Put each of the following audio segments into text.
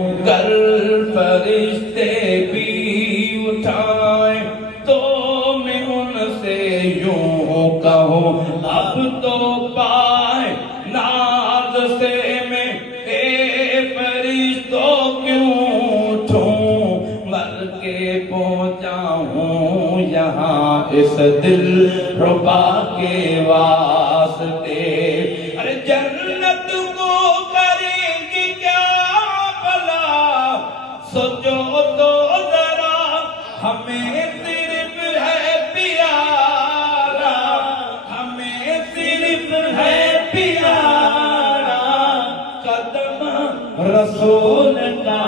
کل فرشتے بھی اٹھائیں تو میں ان سے یوں کہوں اب تو پائے ناز سے میں اے فرشتوں کیوں اٹھوں مر کے پہنچا ہوں یہاں اس دل ربا کے واسطے ارے جنت کو کریں گی کیا بلا سوچو تو ذرا ہمیں صرف ہے پیارا ہمیں صرف ہے پیارا قدم رسول کا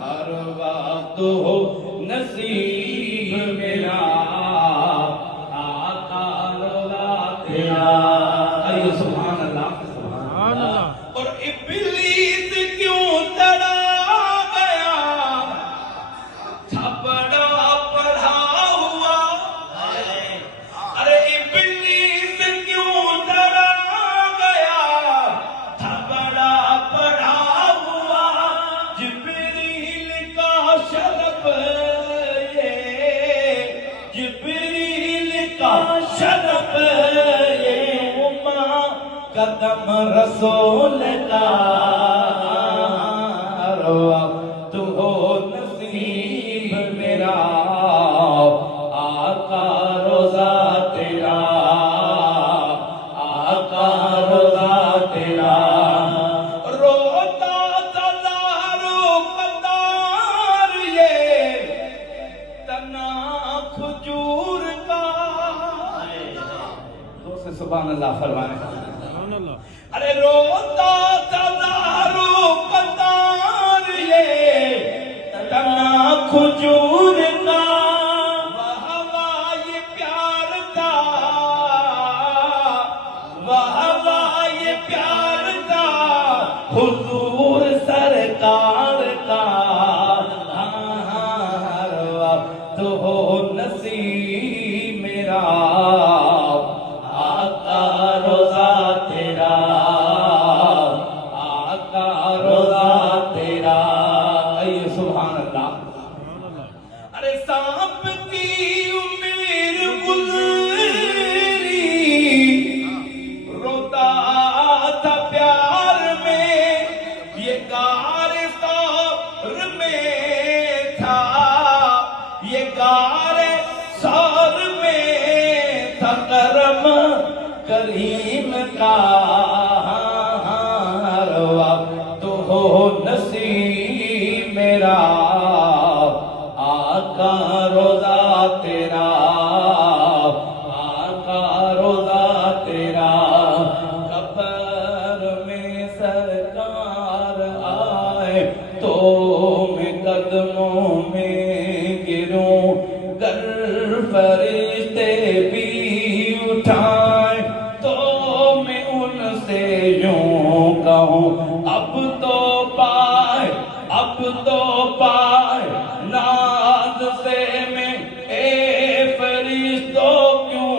ہر وقت ہو نصیب میرا آقا رولا تیرا اے سبحان اللہ سبحان اللہ اور ابلیس کیوں تڑا گیا تھا بڑا پڑھا ہوا ارے ابلیس کیوں تڑا گیا تھا بڑا پڑھا ہوا جبریل کا شرف یہ جبریل کا شرف یہ قدم رسول کا وقت ہو نصیب میرا آقا روزہ تیرا آقا روزہ تیرا روتا تزارو قطار یہ تنا کھجور کا تو سے سبحان اللہ فرمائیں ارے روتا تزارو قطار یہ تنا کھجور کا وہوا یہ پیار تھا وہوا یہ پیار تھا حضور سرکار کا ہر وقت ہو نصیب میرا آقا روزہ تیرا آقا روزہ تیرا اے سبحان اللہ ارے سانپ کی امیر گزری روتا تھا پیار میں یہ غار ثور میں تھا یہ غار ثور میں تھا کرم کریم کا ہر وقت ہو نصیب میرا آقا روزہ تیرا آقا روزہ تیرا قبر میں سرکار آئے تو میں قدموں میں گروں گر فرشتے بھی اٹھائیں تو میں ان سے یوں کہوں اب تو پائے ناز سے میں اے فرشتوں کیوں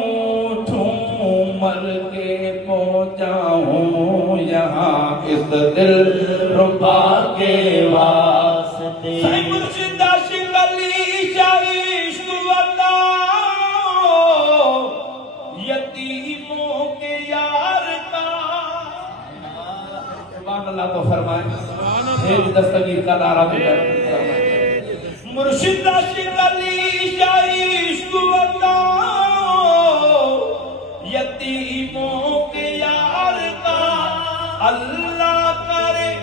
اٹھوں مر کے پہنچا ہوں یہاں اس دل ربا کے واسطے سائیں مرشد عاشق علی شاہ عشق یتیموں کے یار کا سبحان اللہ تو فرمائیں ایک دستگیر کا نعرہ بھی فرمائیں مرشد عاشق علی شاہ عشق یتیموں کے یار کا اللہ کرے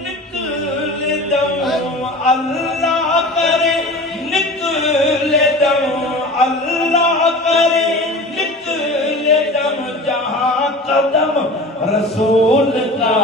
نکل دم اللہ کرے نکل دم اللہ کرے نکل دم جہاں قدم رسول کا